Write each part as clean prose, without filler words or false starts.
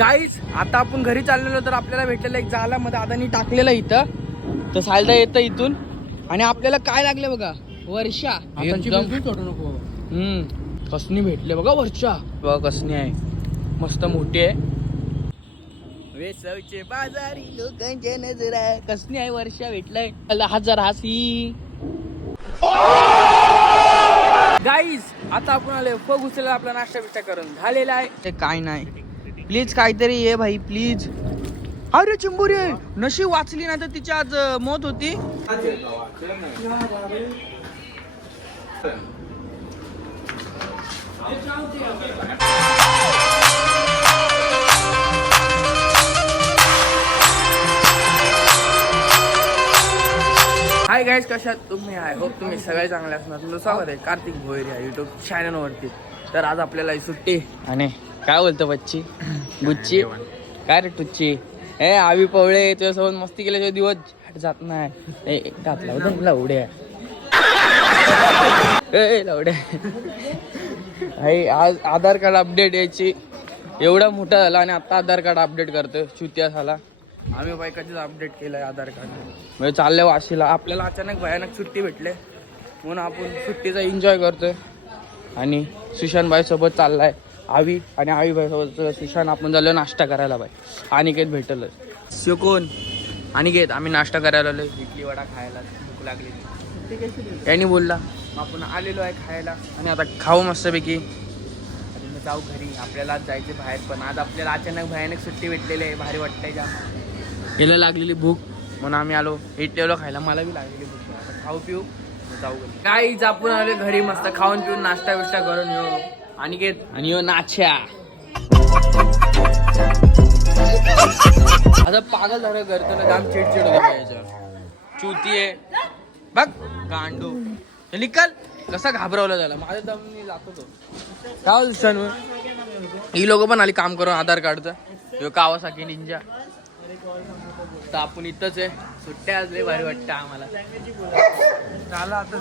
Guys आता आपण घरी चाललेलो तर आपल्याला भेटलेलं एक जाला मध्ये आदानी टाकलेलं इथं तर सायदा येतं इथून आणि आपल्याला काय लागलं बघा वर्षा कसनी भेटले बघा वर्षा बघा कसनी आहे मस्त मोठी आहे वेसवचे बाजारी लोकांच्या नजरा कसनी आहे वर्षा भेटलाय हजार हासी गाईज आता आपण आले फग उचलला आपला नाश्ता बिष्टा करून झालेला आहे ते काय नाही प्लीज काहीतरी ये भाई प्लीज अरे चिंबोरी आहे नशीब वाचली ना तर तिची आज मौत होती हाय गाईज कशात तुम्ही आय होप तुम्ही सगळे चांगले असणार तुमचं स्वागत आहे कार्तिक भोयर या युट्यूब चॅनलवरती तर आज आपल्याला सुट्टी आणि काय बोलतो बच्ची बुच्ची काय रे टुच्ची ए आवी पवळे तुझ्यासोबत मस्ती केल्याशिवाय दिवस जात नाही घातला होता लवड्या ए लवड्या आई आज आधार कार्ड अपडेट यायची एवढा मोठा झाला आणि आता आधार कार्ड अपडेट करतोय चुत्या झाला आम्ही बाई कधीच अपडेट केलंय आधार कार्ड म्हणजे चाललंय वाशीला आपल्याला अचानक भयानक सुट्टी भेटले म्हणून आपण सुट्टीचा एन्जॉय करतोय आणि सुशांतबाई सोबत चाललाय आवी आणि आवीबाई सोबत सुशांत आपण झालो नाश्ता करायला बाई अनिकेत भेटलं शिकोन अनिकेत आम्ही नाश्ता करायला आलोय इडली वडा खायला भूक लागली त्यांनी बोलला आपण आलेलो आहे खायला आणि आता खाऊ मस्तपैकी आणि मग जाऊ घरी आपल्याला आज जायचे बाहेर पण आज आपल्याला अचानक भयानक सुट्टी भेटलेली आहे भारी वाटतंय का हिला लागलेली भूक म्हणून आम्ही आलो इडलीला खायला मला बी लागलेली भूक आता खाऊ पिऊ जाऊ घरी काहीच आपण आले घरी मस्त खाऊन पिऊन नाश्ता बिष्टा करून येऊ अनिकेत आणि यो नाच्या आता पागल झालं करतो ना काम चिडचिड होतं याच्यावर चुती आहे बघ गांडू निकाल कसा घाबरवला झाला माझ्या दम मी जातो तो काय सण ही लोक पण आली काम करून आधार कार्डचं यो कावासाकी निंजा तर आपण इथंच आहे सुट्ट्या आज लय भारी वाटतं आम्हाला झालं आता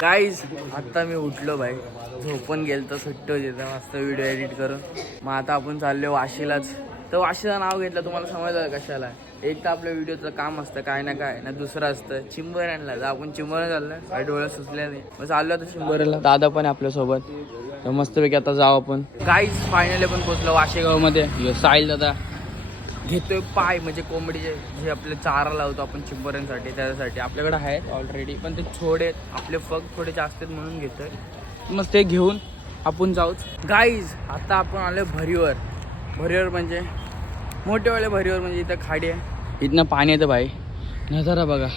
गाईज आता मी उठलो भाई झोपून गेलो तर सुट्टी होती तर मस्त व्हिडिओ एडिट करून मग आता आपण चाललो वाशीलाच तर वाशीचं नाव घेतलं तुम्हाला समजलं कशाला एक तर आपल्या व्हिडिओचं काम असतं काय ना काय ना दुसरं असतं चिंबऱ्यांना तर आपण चिंबऱ्या चाललं काय डोळ्या सुचल्या नाही मग चाललो आता चिंबऱ्याला दादा पण आहे आपल्यासोबत तर मस्तपैकी आता जाऊ आपण गाईज फायनली पण पोचलो वाशेगावमध्ये साहिल दादा घेतोय पाय म्हणजे कोंबडीचे जे आपले चारा लावतो आपण चिंबऱ्यांसाठी त्याच्यासाठी आपल्याकडे आहेत ऑलरेडी पण ते छोडे आपले फग थोडे जास्त आहेत म्हणून घेतोय मग ते घेऊन आपण जाऊच गाईज आता आपण आलो भरीवर म्हणजे मोठेवाले भरीवर म्हणजे इथं खाडी आहे इथनं पाणी येतं भाई नजारा बघा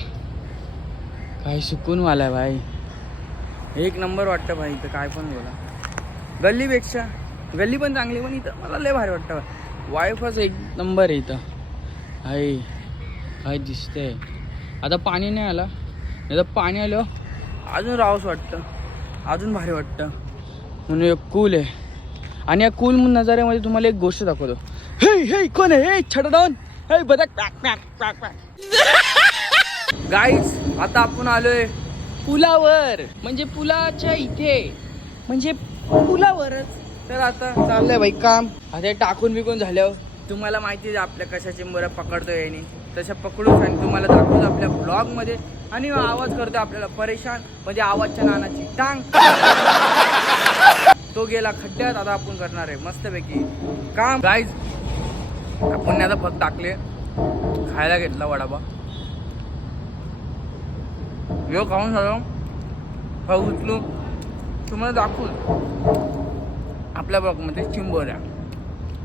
काय सुकून वालाय भाई एक नंबर वाटतं भाई इथं काय पण बोला गल्लीपेक्षा गल्ली पण चांगली पण इथं मला लय भारी वाटतं वायफाच एक नंबर आहे इथं आई काय दिसतंय आता पाणी नाही आला नाही तर पाणी आलं अजून रावस वाटतं अजून भारी वाटतं म्हणून एक कूल आहे आणि या कूल नजाऱ्यामध्ये तुम्हाला एक गोष्ट दाखवतो हे हे कोण आहे हे छडडाऊन हे बदक गाईज आता आपण आलोय पुलावर म्हणजे पुलाच्या इथे म्हणजे पुलावरच तर आता चाललंय भाई काम आता टाकून बिकून झाल्यावर तुम्हाला माहिती आहे आपल्या कशा चिंबऱ्या पकडतोय यांनी तशा पकडूच आणि तुम्हाला दाखवतो आपल्या ब्लॉगमध्ये आणि आवाज करतो आपल्याला परेशान म्हणजे आवाजच्या नानाची टांग तो गेला खड्ड्यात आता आपण करणार आहे मस्तपैकी काम गाईज आपण आता फक्त टाकले खायला घेतला वडापाव यो खाऊन झालं फग उचलू तुम्हाला दाखवून आपल्या ब्लॉगमध्ये चिंबोऱ्या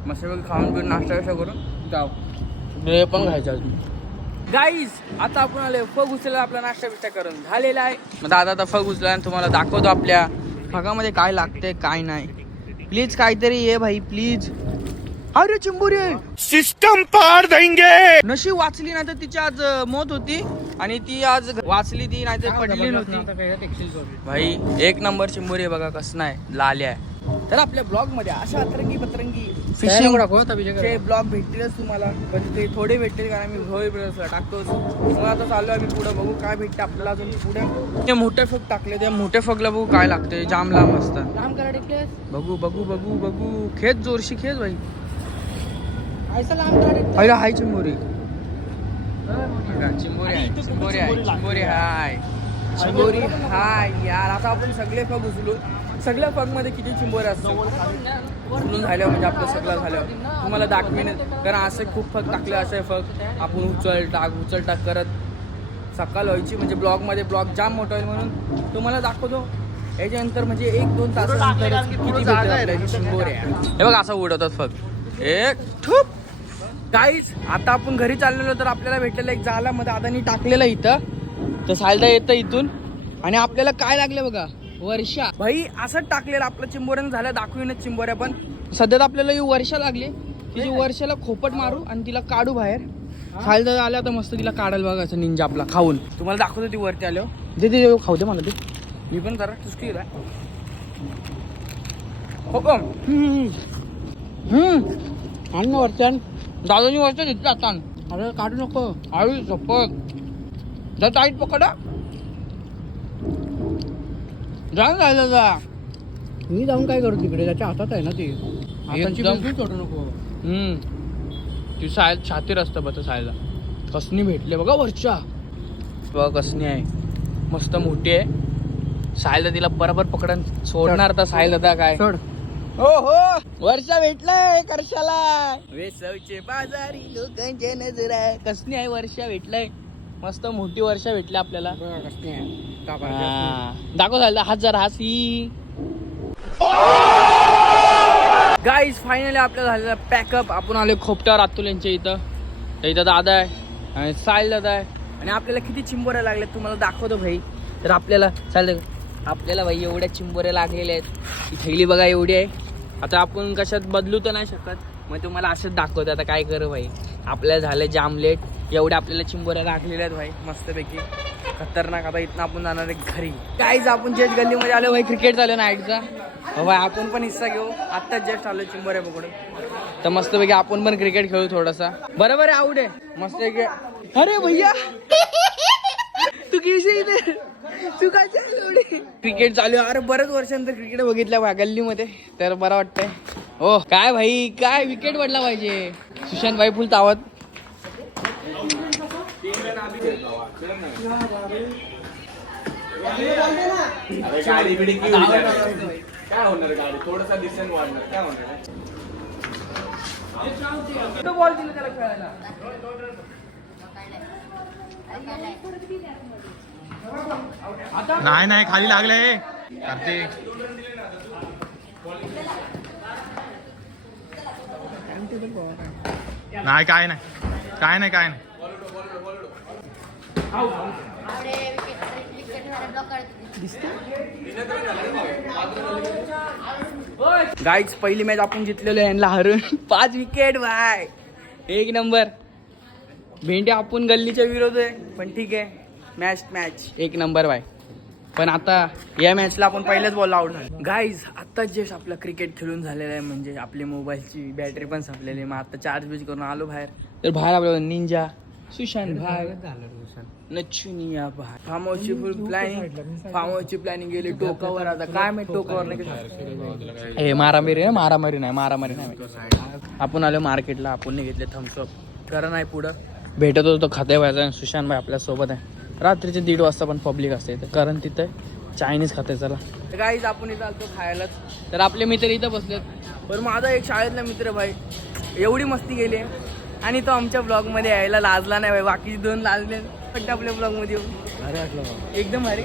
मस्तपैकी खाऊन पिऊन नाश्ता कशा करून जाऊ हे पण खायचं अजून गाईज आता आपण आले फग उचलला आपला नाश्ता बिष्टा करून झालेला आहे मग दादा आता फग उचला आणि तुम्हाला दाखवतो आपल्या फगामध्ये काय लागते काय नाही प्लीज काहीतरी ये भाई प्लीज अरे चिंबोरी सिस्टम पार देंगे नशीब वाचली नाही तर तिची आज मौत होती आणि ती आज वाचली ती नाही तर पडली नव्हती भाई एक नंबर चिंबोरी बघा कसं नाही लाल्या तर आपल्या ब्लॉग मध्ये अशा अतरंगी पतरंगी फिशिंग ब्लॉग भेटतीलच तुम्हाला, पण ते थोडे भेटतील कारण आम्ही भोय टाकतोच. मग आता चाललो आम्ही पुढे, बघू काय भेटते आपल्याला अजून पुढे. ते मोठे फग टाकले, त्या मोठे फगला बघू काय लागते. जाम लांब असतात. बघू बघू बघू बघू. खेच जोरशी खेच भाई. हाय चिंबोरी, चिंबोरी हाय यार. आता आपण सगळे फग उचलू. सगळ्या फग मध्ये किती चिंबोरे असतात उचलून झाल्यावर म्हणजे आपलं सगळं झाल्यावर तुम्हाला दाखवेन. कारण असे खूप फग टाकले, असे फग आपण उचल टाक करत सकाळ व्हायची. म्हणजे ब्लॉगमध्ये ब्लॉग जाम मोठा होईल म्हणून तुम्हाला दाखवतो. याच्यानंतर म्हणजे 1-2 तासानंतर किती चिंबोरे. हे बघ असं उडवतात फग. एक ठूप. काहीच आता आपण घरी चाललेलो तर आपल्याला भेटलेलं एक जाला मध्ये आदानी टाकलेलं इथं. तर सायदा येतं इथून आणि आपल्याला काय लागलं बघा, वर्षा. भाई असंच टाकलेलं आपलं चिंबोऱ्यानं झालं. दाखवीनच चिंबोऱ्या, पण सध्यात आपल्याला ही वर्षा लागली. तिची वर्षाला खोपट मारू आणि तिला काढू बाहेर. सायदा आल्या तर मस्त तिला काढायला बघायचं निंजा आपला खाऊन. तुम्हाला दाखवतो ती वरती आल्यावर. जे ते खाऊ दे मला ते. मी पण जरा चुसकी अन्न वरच्यान दादानी वरच्या घेतलं आता. अरे काढू नको. आई शपथ जा टाईट पकडा. जायला जा. मी जाऊन काय करू तिकडे, त्याच्या हातात आहे ना ती. सोडू नको. ती सायल छातीर असतं बघ सायला. कसनी भेटले बघा वर्षा. बघा कसनी आहे, मस्त मोठी आहे. सायला तिला बरोबर पकडून सोडणार तर सायला दा काय सोड. हो वर्षा भेटलाय करशाला. वेसवचे बाजारी लोकांच्या नजरा. कसनी आहे वर्षा भेटलाय, मस्त मोठी वर्षा भेटली आपल्याला. दाखव झाला हात जरा हसी. गाईज फायनली आपल्याला झालेला पॅकअप. आपण आलो खोपट्यावर अतुल यांच्या इथं. तर इथं दादा आहे आणि साहिल दादा आहे. आणि आपल्याला किती चिंबोऱ्या लागल्या तुम्हाला दाखवतो भाई. तर आपल्याला भाई एवढ्या चिंबोऱ्या लागलेल्या आहेत. ही थैली बघा एवढी आहे. आता आपण कशात बदलू तर नाही शकत, मग तुम्हाला असंच दाखवतो. आता काय करू भाई, आपल्याला झालं जाम लेट. एवढ्या आपल्याला चिंबोऱ्या लागलेल्या आहेत भाई मस्तपैकी खतरनाक. आता इथनं आपण जाणार आहे घरी. काहीच आपण जस्ट गल्लीमध्ये आलो भाई. क्रिकेट चालू नाईटचा. भाई आपण पण हिस्सा घेऊ. आत्ताच जस्ट आलो चिंबोऱ्या पकडून. तर मस्तपैकी आपण पण क्रिकेट खेळू थोडासा. बरोबर आहे आवडे मस्तपैकी. अरे भैया तू किती इथे तू काय क्रिकेट चालू आहे. अरे बरेच वर्षांतर क्रिकेट बघितलं बा गल्लीमध्ये, तर बरं वाटतंय. हो काय भाई, काय विकेट पडला पाहिजे. सुशांत भाई फुल तावत. काय होणार गाडी थोडासा डिस्टन्स वाढणार, काय होणार. बॉल दिला त्याला खेळायला. नाही खाली लागले कार्तिक. नाही काय नाही. गाईज पहिली मॅच आपण जिंकलेलो यांना हरून 5 विकेट भाई. एक नंबर. भेंड्या आपण गल्लीच्या विरोध आहे, पण ठीक आहे. मॅच एक नंबर भाई. पण आता या मॅचला आपण पहिल्याच बॉल आउट झालो. गाईज आत्ताच जस्ट आपलं क्रिकेट खेळून झालेलं आहे. म्हणजे आपली मोबाईलची बॅटरी पण संपलेली आहे. मग आता चार्ज करून आलो बाहेर. तर बाहेर आपल्याला निंजा सुशांत भाई नच्छुनिया भाई. फार्म हाऊसची फुल प्लॅनिंग गेली टोकावर. आता काय माहिती टोकावर नाही. मारामारी नाही. आपण आलो मार्केटला. आपण घेतले थम्सअप. करा नाही पुढं भेटत होतो खाते व्हायचा. सुशांत भाई आपल्या सोबत आहे. रात्रीचे 1:30 वाजता पण पब्लिक असते. तर कारण तिथं चायनीज खाते. चला गाईज आपण इथं आलतो खायलाच. तर आपले मित्र इथं बसलेत. पण माझा एक शाळेतला मित्र भाई एवढी मस्ती केली आणि तो आमच्या ब्लॉग मध्ये यायला लाजला नाही भाई. बाकीचे 2 लाजले पण आपल्या ब्लॉग मध्ये एकदम. अरे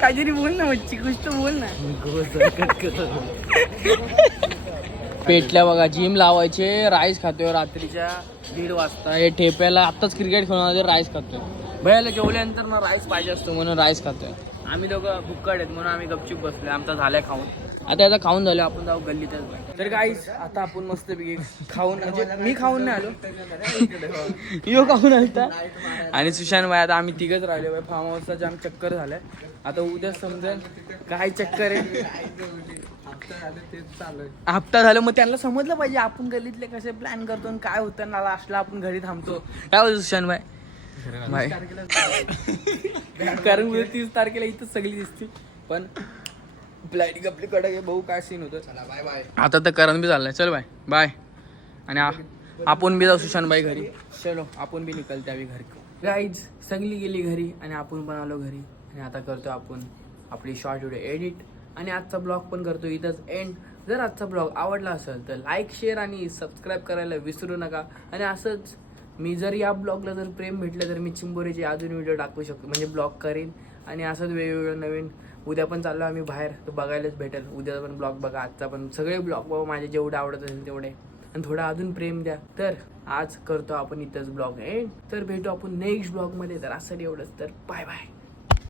काहीतरी बोल ना, मच्छी कुछ तो बोल ना. पेटल्या बघा. जिम लावायचे. राईस खातोय रात्रीच्या 1:30 वाजता. हे ठेप्याला आत्ताच क्रिकेट खेळून आले राईस खातोय. भैयाला जेवल्यानंतर ना राईस पाहिजे असतो म्हणून राईस खातोय. आम्ही दोघं भुक्कड आहेत म्हणून आम्ही गपचूप बसलोय. आमचा झालाय खाऊन. आता खाऊन झालं आपण जाऊ गल्लीतच. तर गाईस आता आपण मस्त खाऊन म्हणजे मी खाऊन नाही आलो यो खाऊन आलता आणि सुशांत भाई आता आम्ही तिघच राहिले भाई. फार्म हाऊसचा जाम चक्कर झालाय. आता उद्या समजेल काय चक्कर आहे. हप्ता झालं मग त्यांना समजलं पाहिजे आपण गल्लीतले कसे प्लॅन करतो आणि काय होतं ना. लास्टला आपण घरी थांबतो. काय होतं सुशांत भाई? कारण उद्या 30 तारखेला इथं सगळी दिसते. पण प्लॅनिंग आपली कडक आहे भाऊ. काय सीन होतं. Bye bye. आता तर करण बी चाललाय. चल बाय बाय. आणि आपण बी जाऊ सुशांत भाई घरी. चलो आपण बी निकलते आम्ही घरी. गाईज सगळी गेली घरी आणि आपण पण आलो घरी. आणि आता करतो आपण आपली शॉर्ट व्हिडिओ एडिट आणि आजचा ब्लॉग पण करतो इथंच एंड. जर आजचा ब्लॉग आवडला असेल तर लाईक शेअर आणि सबस्क्राईब करायला विसरू नका. आणि असंच मी जर या ब्लॉगला जर प्रेम भेटलं तर मी चिंबोरीचे अजून व्हिडिओ टाकू शकतो म्हणजे ब्लॉग करेन. आणि असंच वेगवेगळं नवीन. उद्या पण चाललो आम्ही बाहेर तर बघायलाच भेटेल. उद्या पण ब्लॉग बघा. आजचा पण सगळे ब्लॉग बघा माझे जेवढे आवडत असेल तेवढे. आणि थोडं अजून प्रेम द्या. तर आज करतो आपण इथंच ब्लॉग एंड. तर भेटू आपण नेक्स्ट ब्लॉगमध्ये. तर असं एवढंच. तर बाय बाय.